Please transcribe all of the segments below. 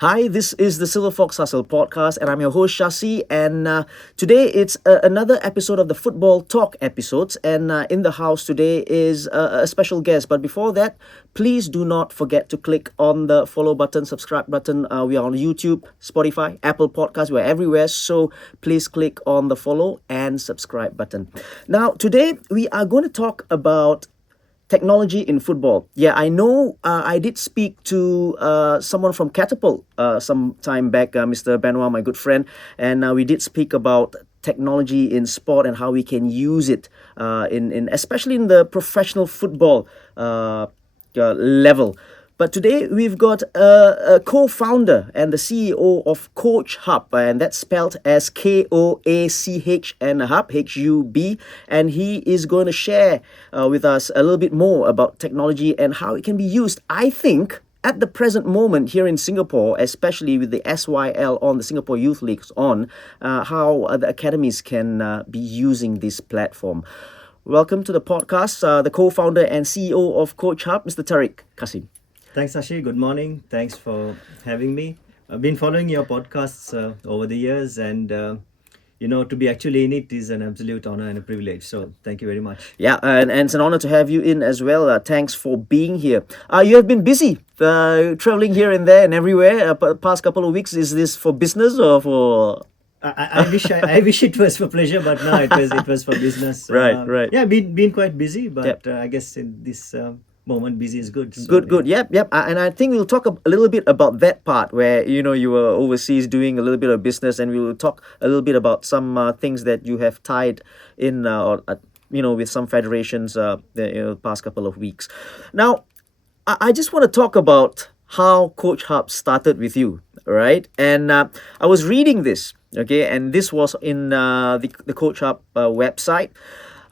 Hi, this is the Silverfox Hustle podcast, and I'm your host Shasi. And today it's another episode of the Football Talk episodes. And in the house today is a special guest. But before that, please do not forget to click on the follow button, subscribe button. We are on YouTube, Spotify, Apple Podcasts. We're everywhere. So please click on the follow and subscribe button. Now, today we are going to talk about technology in football. Yeah, I know I did speak to someone from Catapult some time back, Mr. Benoit, my good friend, and we did speak about technology in sport and how we can use it in especially in the professional football level. But today we've got a co-founder and the CEO of Koach Hub, and that's spelled as Koach and Hub, Hub, and he is going to share with us a little bit more about technology and how it can be used. I think at the present moment here in Singapore, especially with the SYL on, the Singapore Youth Leagues on, how the academies can be using this platform. Welcome to the podcast, the co-founder and CEO of Koach Hub, Mr. Tariq Cassim. Thanks, Ashi. Good morning. Thanks for having me. I've been following your podcasts over the years, and to be actually in it is an absolute honor and a privilege. So, thank you very much. Yeah, and it's an honor to have you in as well. Thanks for being here. You have been busy traveling here and there and everywhere past couple of weeks. Is this for business or for? I wish it was for pleasure, but no, it was for business. Right. Yeah, been quite busy, but Yep. I guess in this moment, busy is good. So, Good. Yep. And I think we'll talk a little bit about that part where you were overseas doing a little bit of business, and we will talk a little bit about some things that you have tied in, with some federations the past couple of weeks. Now, I just want to talk about how Koach Hub started with you, right? And I was reading this, okay, and this was in the Koach Hub website.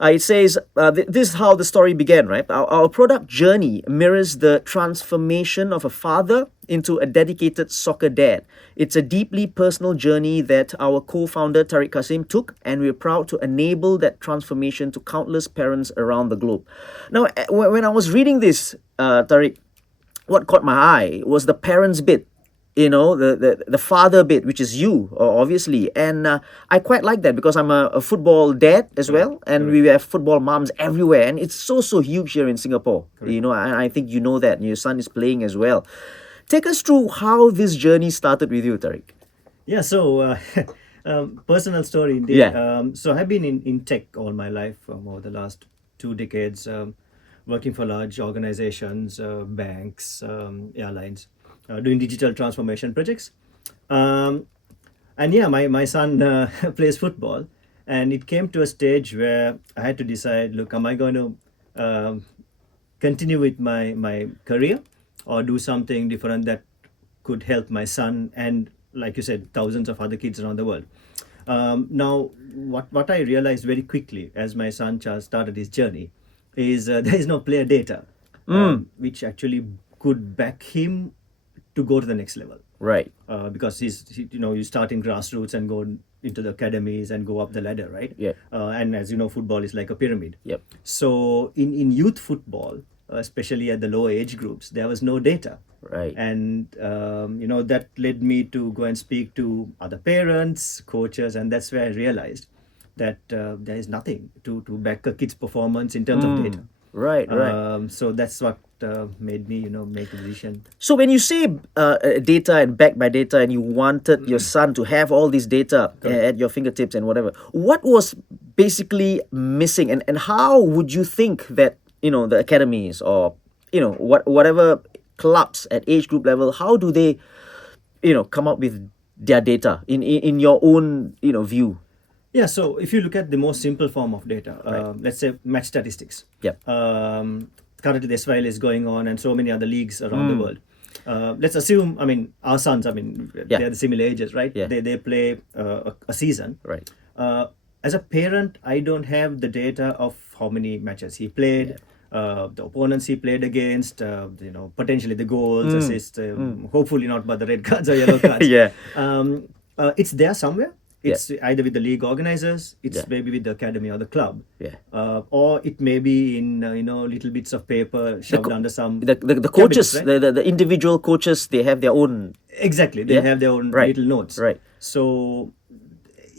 It says, this is how the story began, right? Our product journey mirrors the transformation of a father into a dedicated soccer dad. It's a deeply personal journey that our co-founder Tariq Cassim took, and we're proud to enable that transformation to countless parents around the globe. Now, when I was reading this, Tariq, what caught my eye was the parents bit, the father bit, which is you, obviously. And I quite like that because I'm a football dad as well, and we have football moms everywhere, and it's so huge here in Singapore. And I think you know that your son is playing as well. Take us through how this journey started with you, Tariq. Yeah, so personal story indeed. Yeah. So I've been in tech all my life, over the last 2 decades, working for large organizations, banks, airlines, doing digital transformation projects. And yeah, my son plays football, and it came to a stage where I had to decide, look, am I going to continue with my career or do something different that could help my son and, like you said, thousands of other kids around the world. Now, what I realized very quickly as my son Charles started his journey is there is no player data which actually could back him to go to the next level. Right. Because you start in grassroots and go into the academies and go up the ladder, right? Yeah. And as you know, football is like a pyramid. Yep. So in youth football, especially at the lower age groups, there was no data. Right. And that led me to go and speak to other parents, coaches, and that's where I realized that there is nothing to back a kid's performance in terms of data. Right. So that's what made me make a decision. So when you say data and backed by data, and you wanted your son to have all this data at your fingertips and whatever, what was basically missing, and how would you think that the academies or whatever clubs at age group level, how do they come up with their data in your own view? Yeah, so if you look at the most simple form of data, let's say match statistics. Yep. Currently the SYL is going on and so many other leagues around the world. Let's assume, our sons, they're the similar ages, right? Yeah. They play a season. Right. As a parent, I don't have the data of how many matches he played, the opponents he played against, potentially the goals, assists, hopefully not by the red cards or yellow cards. Yeah. It's there somewhere. It's either with the league organizers, it's Yeah. maybe with the academy or the club, Yeah. or it may be in little bits of paper shoved under some The cabinets, coaches, right? the individual coaches, they have their own. Exactly, they'll Yeah. have their own Right. little notes. Right. So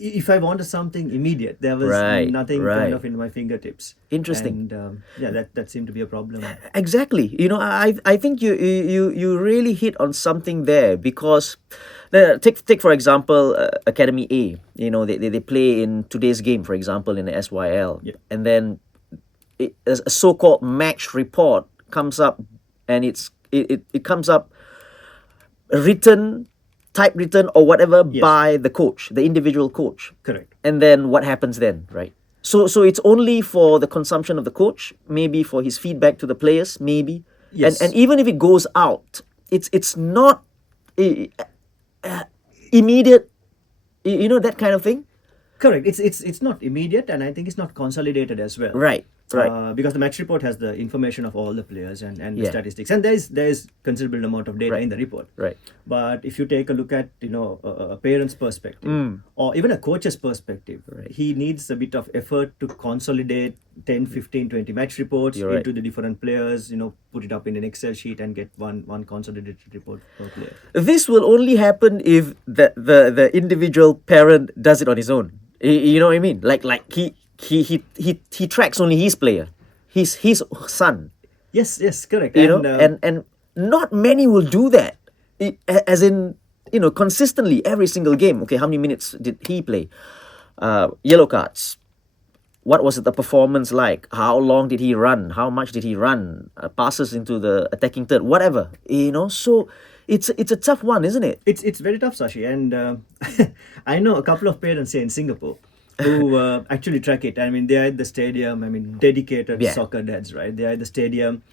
if I wanted something immediate, there was Right. nothing kind Right. of in my fingertips. Interesting. And yeah, that seemed to be a problem. Exactly. I think you really hit on something there, because take for example, Academy A. They play in today's game, for example, in the SYL, Yeah. and then a so-called match report comes up, and it comes up written, typewritten or whatever, Yes. by the coach, the individual coach. Correct. And then what happens then, right? So it's only for the consumption of the coach, maybe for his feedback to the players, maybe. Yes. And even if it goes out, it's not immediate, that kind of thing. Correct. It's not immediate, and I think it's not consolidated as well. Right. Because the match report has the information of all the players and the Yeah. statistics, and there is considerable amount of data Right. in the report. Right. But if you take a look at a parent's perspective, or even a coach's perspective, he needs a bit of effort to consolidate 10, 15, 20 match reports You're right. into the different players. Put it up in an Excel sheet and get one consolidated report per player. This will only happen if the individual parent does it on his own. You know what I mean? Like he tracks only his player, his son. Yes, correct. And not many will do that. As in, consistently every single game. Okay, how many minutes did he play? Yellow cards. What was the performance like? How long did he run? How much did he run? Passes into the attacking third, whatever. So it's a tough one, isn't it? It's very tough, Sashi, and I know a couple of parents here in Singapore who actually track it. I mean, they are at the stadium. I mean, dedicated Yeah. soccer dads, right? They are at the stadium,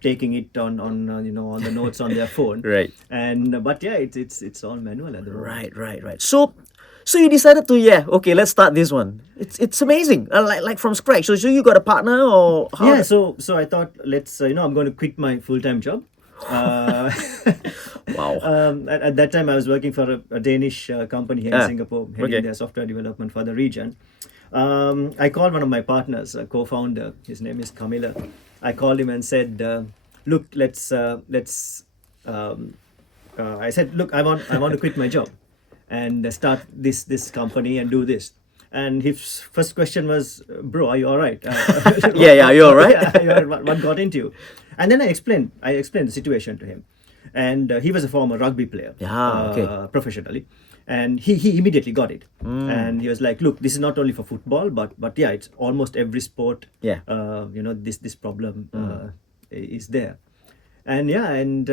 taking it on on the notes on their phone. Right. And but yeah, it's all manual at the moment. Right. So you decided to, okay, let's start this one. It's amazing. Like from scratch. So you got a partner, or how? Yeah. So I thought, let's I'm going to quit my full-time job. Wow. At that time, I was working for a Danish company here in Singapore, heading their software development for the region. I called one of my partners, a co-founder. His name is Camilla. I called him and said, "Look, let's." I said, "Look, I want to quit my job and start this company and do this." And his first question was, "Bro, are you all right?" Yeah, you all right? Yeah, what got into you? And then I explained the situation to him, and he was a former rugby player, professionally, and he immediately got it, and he was like, "Look, this is not only for football, but yeah, it's almost every sport. Yeah. This problem is there, and yeah, and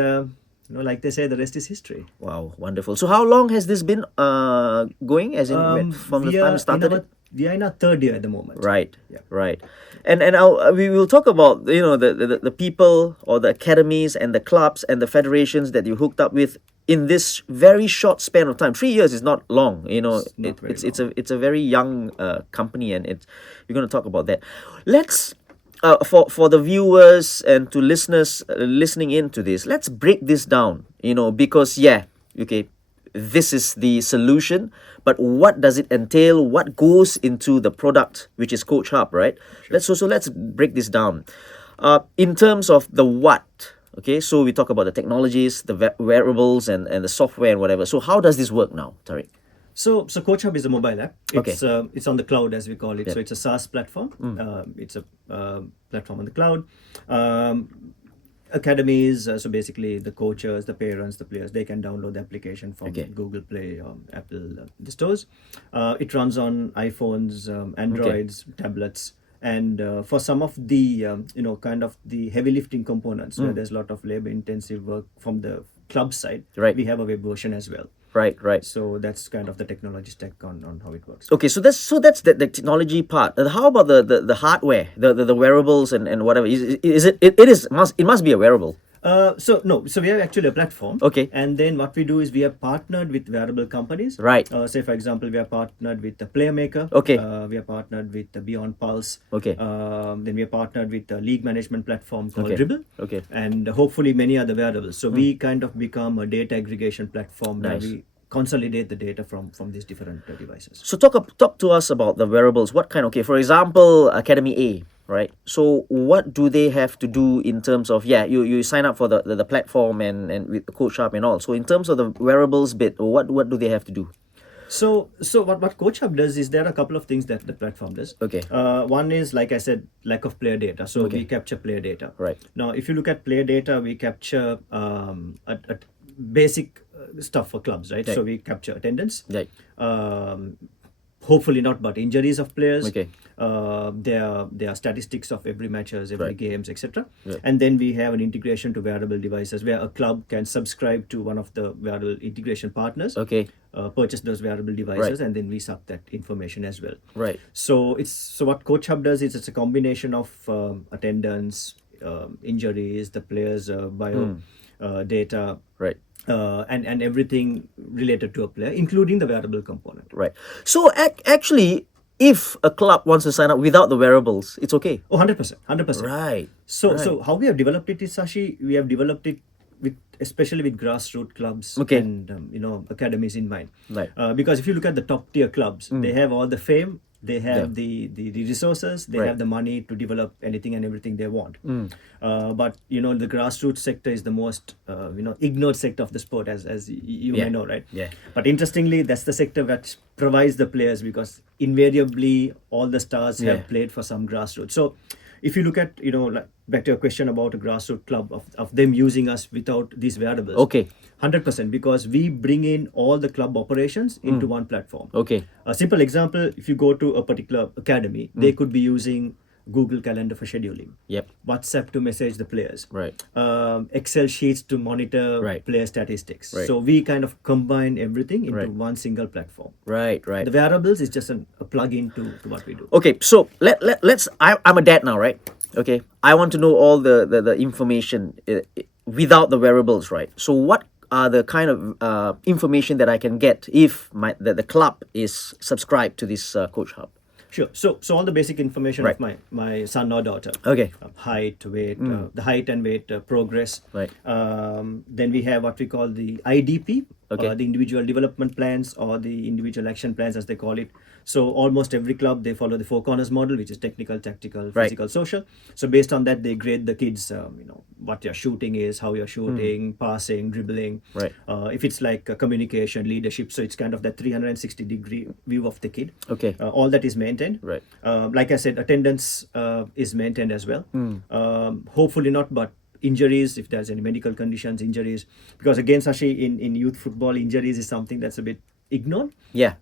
like they say, the rest is history." Wow, wonderful. So how long has this been going? As in from the time you started it? We are in our third year at the moment. Right. Yeah. Right. And we will talk about the people or the academies and the clubs and the federations that you hooked up with in this very short span of time. 3 years is not long. It's a very young company, and we're going to talk about that. Let's for the viewers and to listeners listening into this, let's break this down. Because this is the solution, but what does it entail? What goes into the product, which is Koach Hub, right? Sure. Let's break this down. In terms of the what, okay, so we talk about the technologies, the wearables, and the software and whatever. So how does this work now, Tariq? So Koach Hub is a mobile app. It's Okay. It's on the cloud, as we call it. Yep. So it's a SaaS platform. It's a platform on the cloud. Academies, so basically the coaches, the parents, the players, they can download the application from Google Play or Apple the stores. It runs on iPhones, Androids, tablets, and for some of the kind of the heavy lifting components where there's a lot of labor intensive work from the club side, we have a web version as well. Right. So that's kind of the technology stack on how it works. Okay, so that's the technology part. How about the hardware, the wearables and whatever? It must be a wearable. So we have actually a platform. Okay. And then what we do is we have partnered with wearable companies. Right. Say for example, we are partnered with the Player Maker. Okay. We are partnered with the Beyond Pulse. Okay. Then we are partnered with the league management platform called Okay. Dribble. Okay. And hopefully many other wearables. So we kind of become a data aggregation platform Nice. where we consolidate the data from these different devices. So talk to us about the wearables. What kind? Okay, for example, Academy A, right? So what do they have to do in terms of, yeah, you sign up for the platform and with the Coach Hub and all. So in terms of the wearables bit, what do they have to do? So what Coach Hub does is there are a couple of things that the platform does. Okay. One is, like I said, lack of player data. So Okay. we capture player data. Right. Now, if you look at player data, we capture a basic stuff for clubs, right? Right. So we capture attendance. Right. Um, Hopefully not, but injuries of players. Okay. There are statistics of every matches, every Right. games, etc. Yeah. And then we have an integration to wearable devices where a club can subscribe to one of the wearable integration partners, Okay. purchase those wearable devices, Right. and then we suck that information as well. Right. So what Coach Hub does is it's a combination of attendance, injuries, the players' bio data, Right. and everything related to a player, including the wearable component. Right. So actually, if a club wants to sign up without the wearables, it's okay. Oh, 100%, 100%. Right. So Right. how we have developed it is, Sashi, we have developed it especially with grassroots clubs Okay. and academies in mind. Right. Because if you look at the top tier clubs, they have all the fame, they have Yeah. the resources, they Right. have the money to develop anything and everything they want. But the grassroots sector is the most ignored sector of the sport, as you Yeah. may know, right? Yeah. But interestingly, that's the sector that provides the players, because invariably all the stars Yeah. have played for some grassroots. So if you look at like back to your question about a grassroots club of them using us without these wearables, Okay. 100%, because we bring in all the club operations into one platform. Okay. A simple example: if you go to a particular academy, they could be using Google Calendar for scheduling, Yep. WhatsApp to message the players, Right. Excel sheets to monitor Right. player statistics. Right. So we kind of combine everything into Right. one single platform. Right. Right. The wearables is just a plug-in to what we do. Okay, so let's I'm a dad now, right? Okay, I want to know all the information without the wearables, right? So what are the kind of information that I can get if the club is subscribed to this Coach Hub? Sure. So all the basic information Right. of my son or daughter. Okay. Height, weight, the height and weight progress. Right. Then we have what we call the IDP, Okay. the individual development plans or the individual action plans, as they call it. So almost every club, they follow the four corners model, which is technical, tactical, Right. physical, social. So based on that, they grade the kids, what your shooting is, how you're shooting, passing, dribbling. Right. If it's like communication, leadership, so it's kind of that 360-degree view of the kid. Okay. All that is maintained. Right. Like I said, attendance is maintained as well. Hopefully not, but injuries, if there's any medical conditions, injuries, because again, Sashi, in youth football, injuries is something that's a bit ignored. Yeah.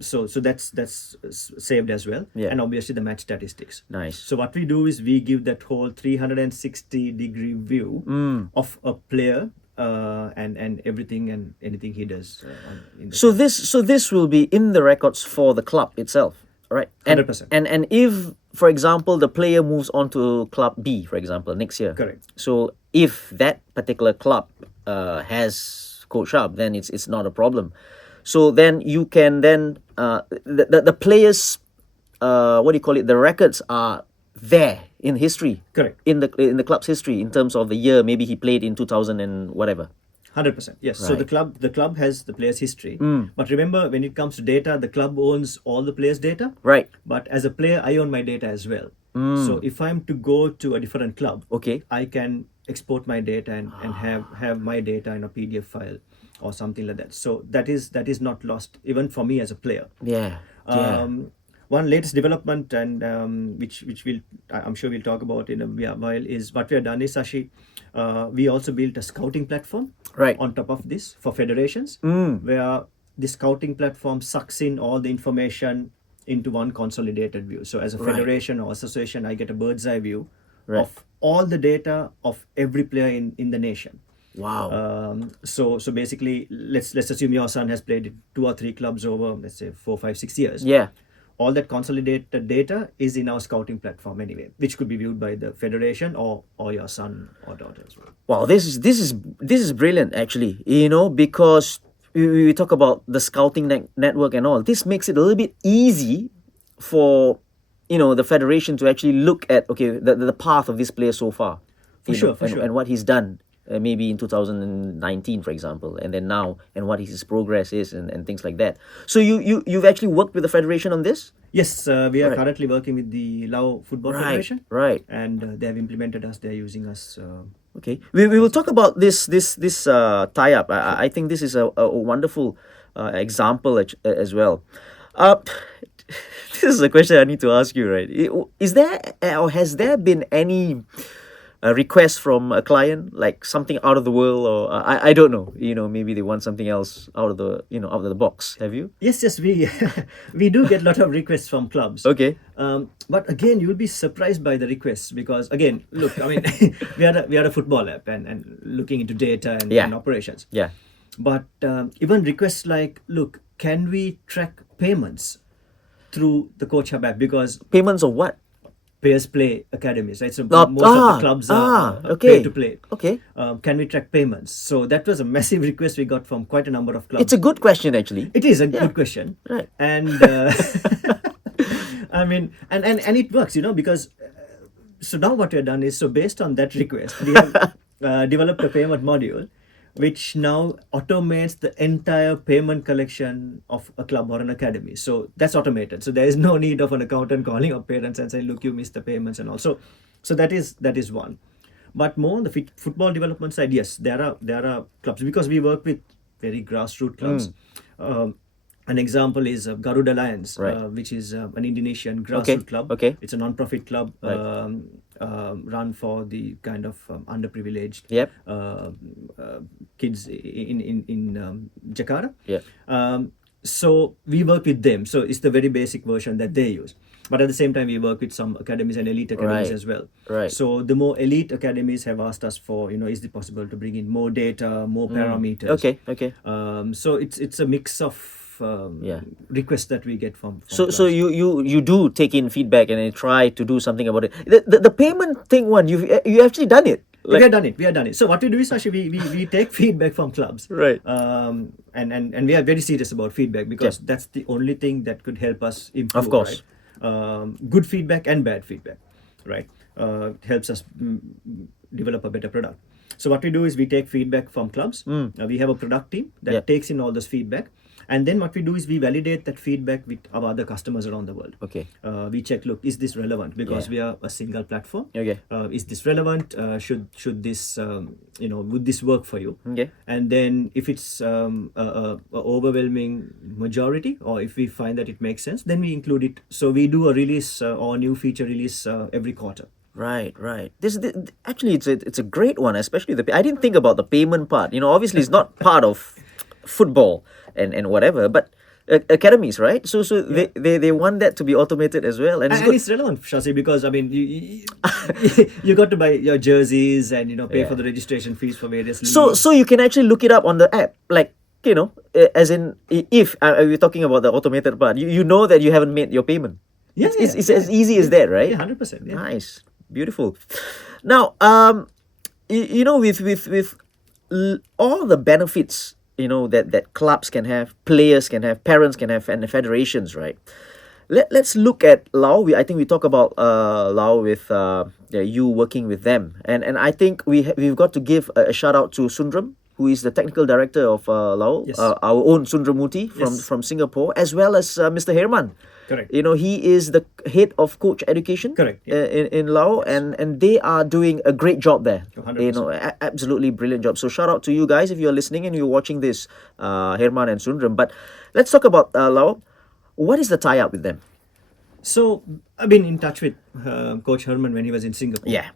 So that's saved as well. Yeah. And obviously the match statistics. Nice. So what we do is we give that whole 360-degree view of a player and everything and anything he does. In the So this will be in the records for the club itself, right? 100%. And if, for example, the player moves on to club B, for example, next year. Correct. So if that particular club has Coach Hub, then it's not a problem. So then you can then the players what do you call it? The records are there in history. Correct. In the club's history, in terms of the year maybe he played in 2000 and whatever. 100%. Yes. So Right. the club has the player's history. But remember, when it comes to data, the club owns all the players' data. Right. But as a player, I own my data as well. So if I'm to go to a different club, Okay. I can export my data and have my data in a PDF file or something like that. So that is not lost even for me as a player. Yeah. Yeah. One latest development, and which I'm sure we'll talk about in a while, is what we have done is, Sashi, we also built a scouting platform Right. on top of this for federations, where the scouting platform sucks in all the information into one consolidated view. So as a Right. federation or association, I get a bird's eye view Right. of all the data of every player in the nation. Wow. So basically, let's assume your son has played 2 or 3 clubs over, let's say, 4, 5, 6 years. Yeah. All that consolidated data is in our scouting platform anyway, which could be viewed by the federation or your son or daughter as well. Wow, this is brilliant actually. Because we talk about the scouting network and all. This makes it a little bit easy for the federation to actually look at the path of this player so far. For sure. And what he's done. maybe in 2019, for example, and then now, and what his progress is, and things like that. So you've actually worked with the federation on this? Yes, we are Right. currently working with the Lao Football Right, Federation, right. and they have implemented us. They're using us. Okay, we will talk about this tie up. I think this is a wonderful example as well. Uh, this is a question I need to ask you, right? Is there or has there been any request from a client, like something out of the world, or I don't know, maybe they want something else out of the out of the box? Have you? Yes, yes, we we do get a lot of requests from clubs. Okay. But again, you'll be surprised by the requests because again, look, I mean, we are a football app and looking into data Yeah. and operations. Yeah. But even requests like, look, can we track payments through the Koach Hub app because Payments of what? players play academies, right? So Ah, most of the ah, clubs ah, are okay. pay to play. Okay. Can we track payments? So that was a massive request we got from quite a number of clubs. It's a good question, actually. It is a Yeah. good question, Right. and I mean, and it works, because so now what we have done is, so based on that request, we have developed a payment module which now automates the entire payment collection of a club or an academy. So that's automated. So there is no need of an accountant calling up parents and saying, "Look, you missed the payments," and also, so that is one. But more on the football development side, yes, there are clubs because we work with very grassroots clubs. An example is Garuda Lions, Right. which is an Indonesian Okay, grassroots club. okay. It's a non-profit club Right. run for the kind of underprivileged Yep. kids in Jakarta. Yeah. So we work with them. So it's the very basic version that they use. But at the same time, we work with some academies and elite academies Right. as well. Right. So the more elite academies have asked us for, is it possible to bring in more data, more parameters? Okay. Okay. So it's a mix of Yeah. requests that we get from So clubs. you do take in feedback and then try to do something about it. The payment thing one, you actually done it. We have done it. We have done it. So what we do is actually we take feedback from clubs, Right. And we are very serious about feedback because that's the only thing that could help us improve. Of course. Right? Good feedback and bad feedback, right? Helps us develop a better product. So what we do is we take feedback from clubs. We have a product team that Yeah. takes in all this feedback. And then what we do is we validate that feedback with our other customers around the world. Okay. We check, look, is this relevant? Because we are a single platform. Okay. Is this relevant? Should this, would this work for you? Okay. And then if it's a overwhelming majority, or if we find that it makes sense, then we include it. So we do a release or new feature release every quarter. Right, right. Actually, it's a great one, especially I didn't think about the payment part. Obviously, it's not part of football and whatever, but academies, right? So they want that to be automated as well, and it's And good. it's relevant, Shasi, because I mean, you got to buy your jerseys and pay for the registration fees for various leagues. So you can actually look it up on the app, like as in if we're talking about the automated part, you know that you haven't made your payment. It's as easy as that, right? Yeah, 100%. Yeah. Nice, beautiful. Now, with all the benefits, that clubs can have, players can have, parents can have, and the federations, right? Let's look at Lao. I think we talk about Lao with you working with them, and I think we've got to give a shout out to Sundram, who is the technical director of Lao, Yes. our own Sundramuti Yes. from Singapore, as well as Mr. Herman. Correct. He is the head of coach education. Correct, yeah. In Lao, and they are doing a great job there. 100%. Absolutely brilliant job. So shout out to you guys if you're listening and you're watching this, Herman and Sundram. But let's talk about Lao. What is the tie up with them? So I've been in touch with Coach Herman when he was in Singapore. Yeah.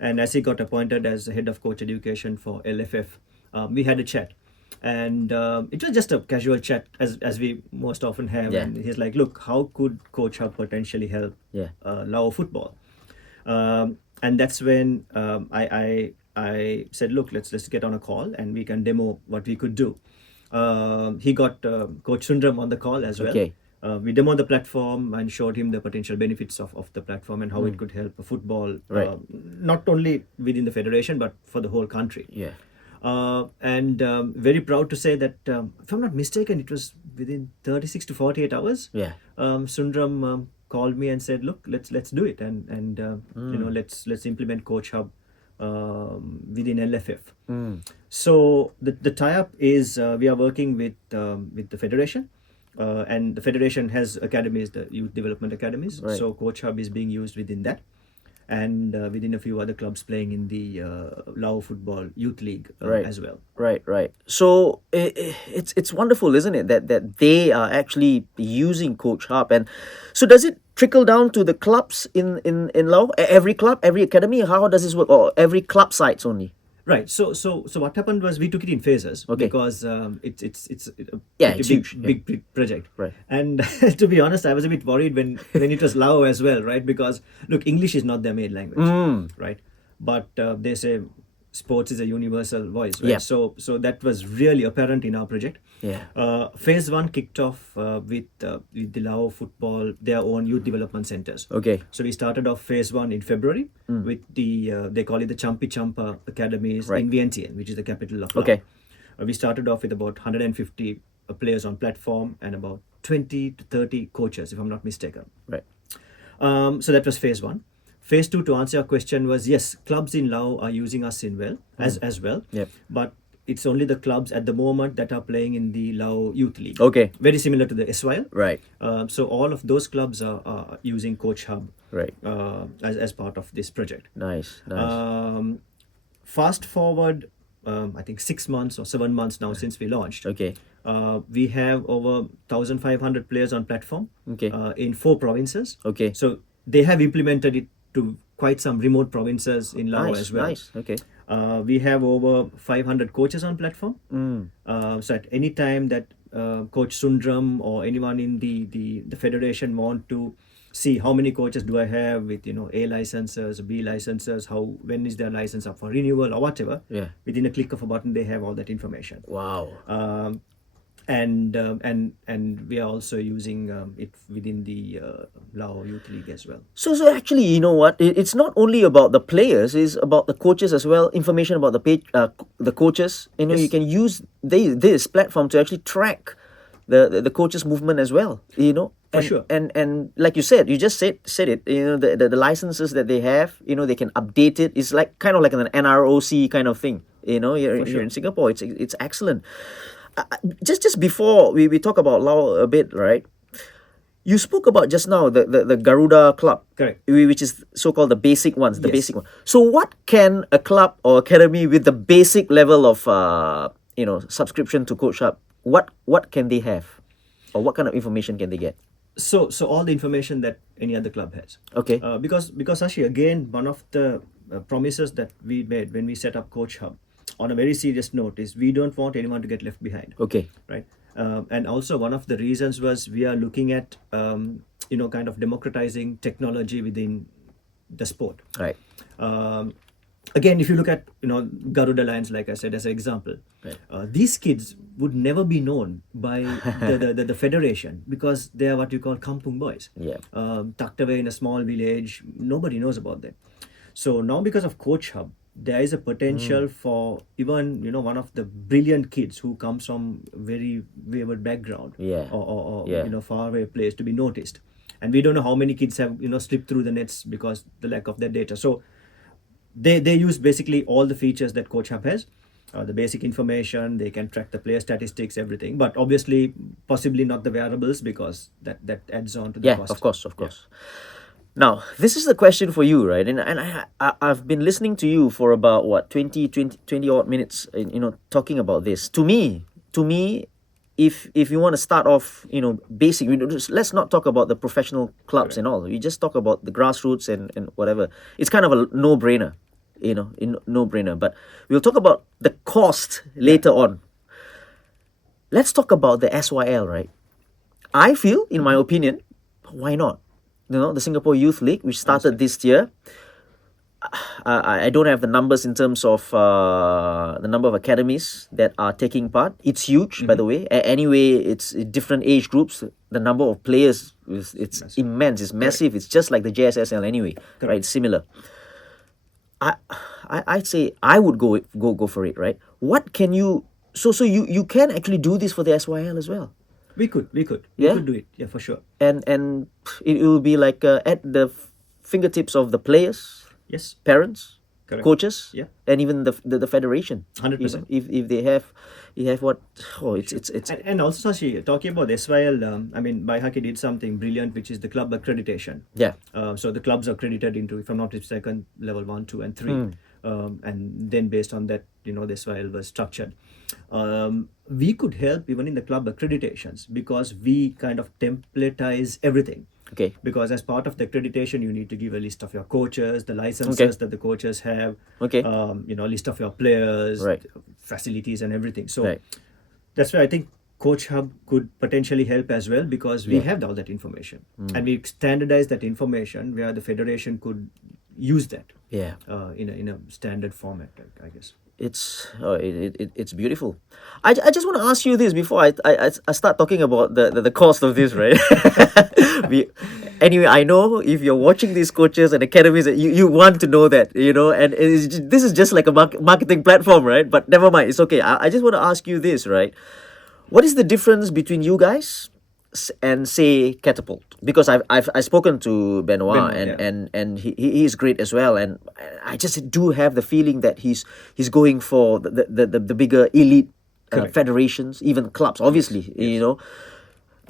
And as he got appointed as the head of coach education for LFF, we had a chat. And it was just a casual chat as we most often have. Yeah. And he's like, look, how could Coach Hub potentially help Yeah. Lao football? And that's when I said, look, let's get on a call and we can demo what we could do. He got Coach Sundram on the call as well. Okay. We demoed the platform and showed him the potential benefits of the platform and how it could help football, Right. not only within the federation, but for the whole country. Yeah. And very proud to say that, if I'm not mistaken, it was within 36 to 48 hours. Yeah. Sundram called me and said, "Look, let's do it, and let's implement Coach Hub within LFF. So the tie-up is we are working with the federation, and the federation has academies, the youth development academies. Right. So Koach Hub is being used within that, and within a few other clubs playing in the Lao Football Youth League Right. as well. Right. So it's wonderful, isn't it, that they are actually using Coach Hub, and so does it trickle down to the clubs in Laos? Every club, every academy, how does this work? Or every club sites only? Right. So what happened was we took it in phases, Okay. because it's a Yeah, pretty it's big, huge, yeah. big project. Right. And to be honest, I was a bit worried when it was Lao as well, right? Because look, English is not their main language, right? But they say sports is a universal voice, right? Yeah. So that was really apparent in our project. Yeah. Phase one kicked off with the Lao football, their own youth development centers. Okay. So we started off phase one in February with the they call it the Champi Champa academies Right. in Vientiane, which is the capital of Laos. Okay. We started off with about 150 players on platform and about 20 to 30 coaches, if I'm not mistaken. Right. So that was phase one. Phase two, to answer your question, was yes, clubs in Lao are using us as well. Yep. But it's only the clubs at the moment that are playing in the Lao Youth League. Okay. Very similar to the SYL. Right. So all of those clubs are using Coach Hub Right. as part of this project. Nice. Fast forward, I think 6 months or 7 months now since we launched. Okay. We have over 1,500 players on platform. Okay. In 4 provinces. Okay. So they have implemented it to quite some remote provinces in Lao Nice. as well. Nice. Okay. We have over 500 coaches on platform. So at any time that Coach Sundram or anyone in the federation want to see how many coaches do I have with A licenses, B licenses, when is their license up for renewal or whatever. Yeah. Within a click of a button, they have all that information. Wow. And we are also using it within the Lao Youth League as well. So actually, you know what? It's not only about the players; it's about the coaches as well. Information about the coaches. You Yes. can use this platform to actually track the coaches' movement as well. For sure. And like you said, you just said it. The licenses that they have. They can update it. It's like kind of like an NROC kind of thing. Here sure. in Singapore, it's excellent. Just before we talk about Lao a bit, right? You spoke about just now the Garuda club, Correct. which is so-called the basic ones, the Yes. basic one. So what can a club or academy with the basic level of subscription to Coach Hub, what can they have, or what kind of information can they get? So all the information that any other club has. Okay. Because Ashi, again, one of the promises that we made when we set up Coach Hub, on a very serious note, is we don't want anyone to get left behind. Okay. Right. And also one of the reasons was we are looking at kind of democratizing technology within the sport. Right. Again, if you look at Garuda Lions, like I said as an example, Right. these kids would never be known by the federation because they are what you call kampung boys. Yeah. Tucked away in a small village, nobody knows about them. So now because of Coach Hub, there is a potential for even one of the brilliant kids who comes from very wayward background, Yeah. or Yeah. far away place to be noticed, and we don't know how many kids have slipped through the nets because the lack of that data. So they use basically all the features that Coach Hub has, the basic information. They can track the player statistics, everything, but obviously possibly not the wearables because that adds on to the Yeah, cost. of course. Now, this is the question for you, right? And I've been listening to you for about 20 odd minutes, talking about this. To me, if you want to start off, basic, let's not talk about the professional clubs and all. We just talk about the grassroots and whatever. It's kind of a no-brainer, no-brainer. But we'll talk about the cost later on. Let's talk about the SYL, right? I feel, in my opinion, why not? The Singapore Youth League, which started this year. I don't have the numbers in terms of the number of academies that are taking part. It's huge, by the way. Anyway, it's different age groups. The number of players it's immense. It's massive. It's just like the JSSL anyway, right? Similar. I'd say I would go for it, right? What can you? So you can actually do this for the SYL as well. We could Yeah? do it, yeah, for sure. And it will be like at the fingertips of the players, Yes. parents, Correct. coaches, Yeah. and even the federation. 100%. If they have, you have what? Oh, it's And also, Sashi, talking about SYL, I mean, Baihaki did something brilliant, which is the club accreditation. yeah. So the clubs are accredited into, if I'm not mistaken, level 1, 2, and 3. And then based on that, the SYL was structured. We could help even in the club accreditations because we kind of templatize everything. Okay. Because as part of the accreditation, you need to give a list of your coaches, the licenses Okay. that the coaches have, Okay. list of your players, Right. facilities, and everything. So Right. that's why I think Coach Hub could potentially help as well because we Yeah. have all that information and we standardize that information where the federation could use that Yeah. in a standard format, I guess. It's beautiful. I just want to ask you this before I start talking about the cost of this, right? Anyway, I know if you're watching these coaches and academies, that you want to know that, and this is just like a marketing platform, right? But never mind, it's okay. I just want to ask you this, right? What is the difference between you guys and say Catapult? Because I've spoken to Benoit, Benoit, yeah. and he is great as well, and I just do have the feeling that he's going for the bigger elite Correct. federations, even clubs, obviously, Yes.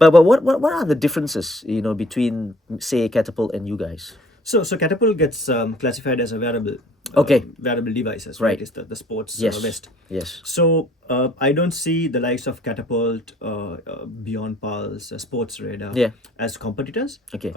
But what are the differences, between say Catapult and you guys? So Catapult gets classified as a wearable. Okay. Wearable devices, Right. right? It's the sports Yes. vest. Yes. So I don't see the likes of Catapult, Beyond Pulse, Sports Radar Yeah. as competitors. Okay.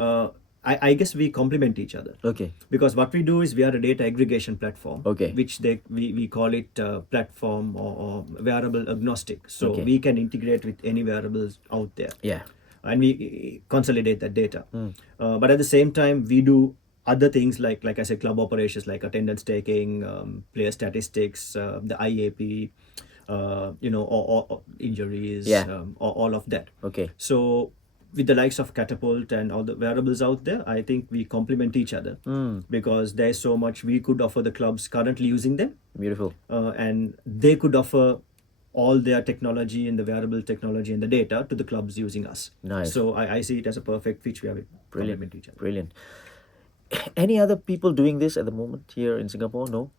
I guess we complement each other. Okay. Because what we do is we are a data aggregation platform. Okay. Which we call it platform or wearable agnostic. So Okay. we can integrate with any wearables out there. Yeah. And we consolidate that data. But at the same time, we do other things like I said, club operations like attendance taking, player statistics, the IAP, or injuries, Yeah. or all of that. Okay. So with the likes of Catapult and all the wearables out there, I think we complement each other because there's so much we could offer the clubs currently using them, Beautiful. and they could offer all their technology and the wearable technology and the data to the clubs using us. Nice. So I see it as a perfect fit where we complement each other. Brilliant. Any other people doing this at the moment here in Singapore? No?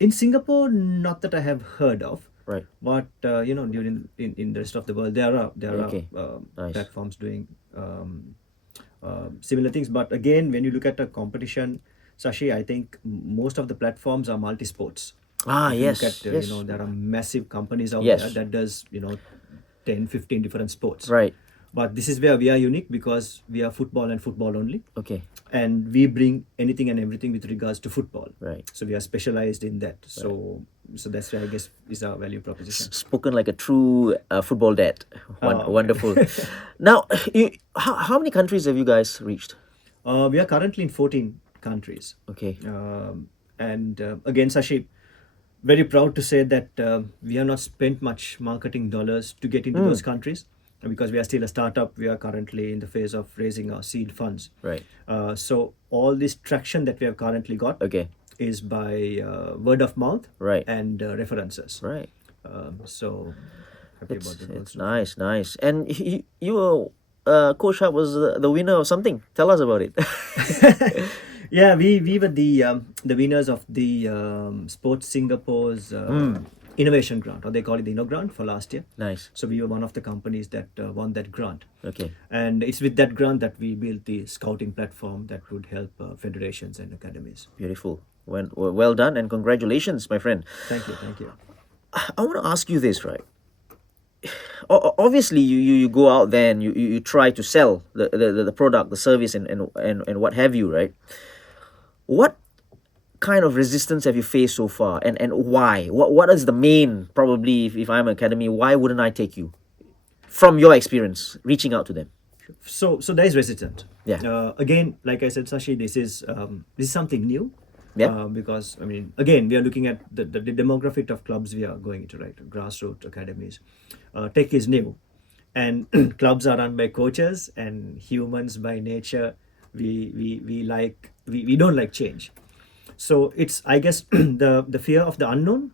In Singapore, not that I have heard of. Right. But during in the rest of the world, there are Okay. Nice. platforms doing similar things. But again, when you look at the competition, Sashi, I think most of the platforms are multi-sports. Ah, If you yes. look at, Yes. there are massive companies out Yes. there that does 10, 15 different sports. Right. But this is where we are unique because we are football and football only, Okay. and we bring anything and everything with regards to football. Right. So we are specialized in that. So that's where I guess is our value proposition. Spoken like a true football dad. Okay. Wonderful. Now, how many countries have you guys reached? We are currently in 14 countries. Okay. And again, Sashi, very proud to say that we have not spent much marketing dollars to get into those countries because we are still a startup. We are currently in the phase of raising our seed funds. Right. So all this traction that we have currently got Okay. is by word of mouth Right. and references. Right. So happy about the It's growth. nice, nice. And you were, Coach Hub was the winner of something. Tell us about it. Yeah, we were the winners of the Sports Singapore's innovation grant, or they call it the Inno grant for last year. Nice. So we were one of the companies that won that grant, Okay. and it's with that grant that we built the scouting platform that would help federations and academies. Beautiful. Well done, and congratulations, my friend. Thank you, thank you. I want to ask you this, right? Obviously, you go out there and you try to sell the product, the service, and what have you, right? What kind of resistance have you faced so far, and why? What is the main, probably, if I'm an academy, why wouldn't I take you? From your experience, reaching out to them. So there is resistance. Yeah. Again, like I said, Sashi, this is something new. Yeah. Because I mean, again, we are looking at the demographic of clubs we are going into, right? Grassroots academies. Tech is new, and clubs are run by coaches, and humans by nature, we don't like change. So it's, I guess, the fear of the unknown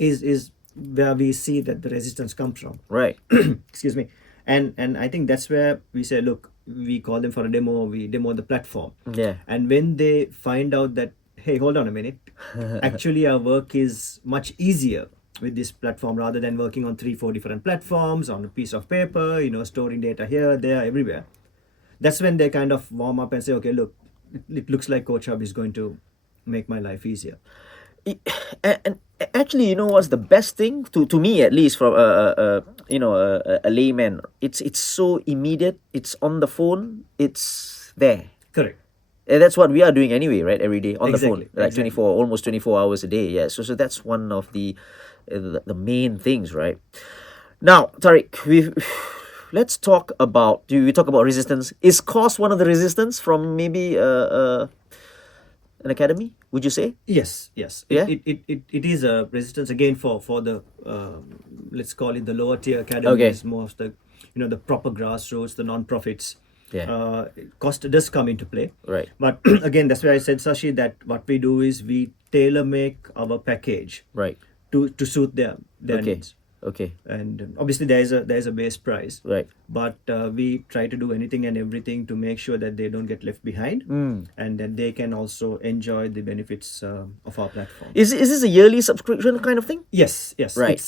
is where we see that the resistance comes from. Right. Excuse me. And I think that's where we say, look, we call them for a demo, we demo the platform. Yeah. And when they find out that, hey, hold on a minute. Actually, our work is much easier with this platform rather than working on 3, 4 different platforms on a piece of paper, storing data here, there, everywhere. That's when they kind of warm up and say, okay, look, it looks like Coach Hub is going to make my life easier. And actually, what's the best thing to me, at least, from a layman? It's so immediate. It's on the phone. It's there. Correct. And that's what we are doing anyway, right? Every day on the phone, Exactly, like exactly. 24, almost 24 hours a day. Yeah. So that's one of the main things, right? Now, Tariq, let's talk about. Do we talk about resistance? Is cost one of the resistance from maybe an academy? Would you say? Yes, yes. Yeah. It is a resistance again for the let's call it the lower tier Okay. academies, more of the the proper grassroots, the non-profits. Yeah. Cost does come into play. Right. But again, that's why I said, Sashi, that what we do is we tailor make our package Right. to suit their Okay. needs. Okay. And obviously there's a base price, Right. but we try to do anything and everything to make sure that they don't get left behind, and that they can also enjoy the benefits of our platform. Is this a yearly subscription kind of thing? Yes, yes. Right.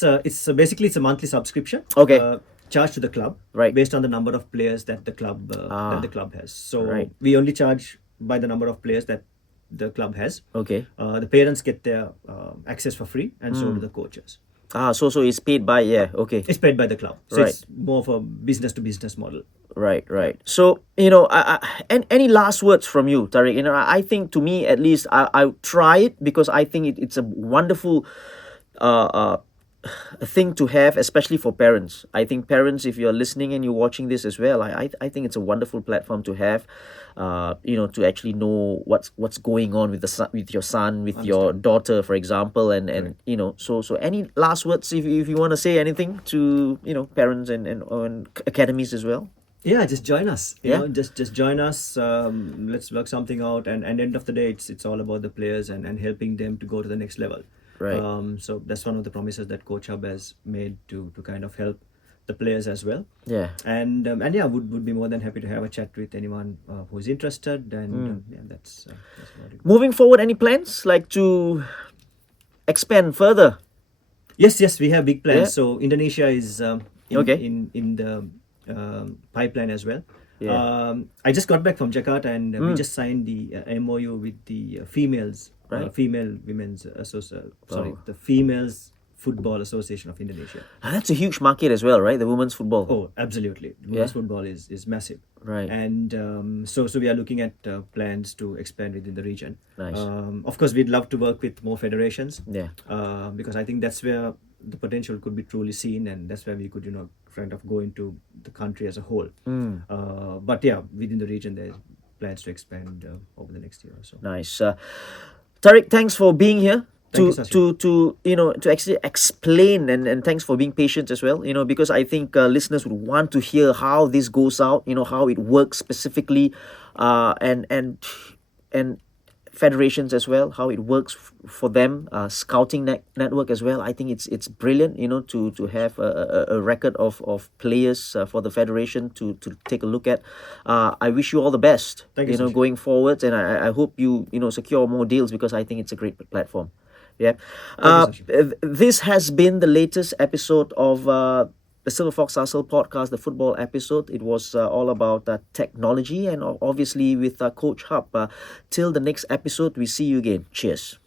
Basically it's a monthly subscription. Okay. Charged to the club, Right. based on the number of players that the club has. So Right. we only charge by the number of players that the club has. Okay. The parents get their access for free, and so do the coaches. So it's paid by, yeah. Okay. It's paid by the club, so Right. it's more of a business to business model. Right, right. So, and any last words from you, Tariq? I think, to me at least, I try it because I think it's a wonderful a thing to have, especially for parents. I think parents, if you're listening and you're watching this as well, I think it's a wonderful platform to have, to actually know what's going on with with your son, with your daughter, for example, and so any last words, if you want to say anything to parents and academies as well. Yeah, just join us. Yeah. Just join us. Let's work something out. And end of the day, it's all about the players and helping them to go to the next level. Right. So that's one of the promises that Coach Hub has made to kind of help the players as well. Yeah. And yeah, would be more than happy to have a chat with anyone who's interested. And yeah, that's about it. Moving forward, any plans like to expand further? Yes, we have big plans. Yeah. So Indonesia is Okay. in the pipeline as well. Yeah. I just got back from Jakarta, and we just signed the MOU with the females, Right. female women's the Females Football Association of Indonesia. That's a huge market as well, right? The women's football. Oh, absolutely. Women's football is massive. Right. And so we are looking at plans to expand within the region. Nice. Of course, we'd love to work with more federations. Yeah. Because I think that's where the potential could be truly seen, and that's where we could, kind of go into the country as a whole. But yeah, within the region, there's plans to expand over the next year or so. Nice. Tariq, thanks for being here. Thank you, Sachin. To actually explain, and thanks for being patient as well, because I think listeners would want to hear how this goes out, how it works specifically, and federations as well, how it works for them, scouting network as well. I think it's brilliant, to have a record of players for the federation to take a look at. I wish you all the best, Thank you, Sachin. going forward, and I hope you secure more deals, because I think it's a great platform. Yeah. Thank you, This has been the latest episode of the Silverfox Hustle podcast, the football episode. It was all about technology, and obviously with Coach Hub. Till the next episode, we see you again. Cheers.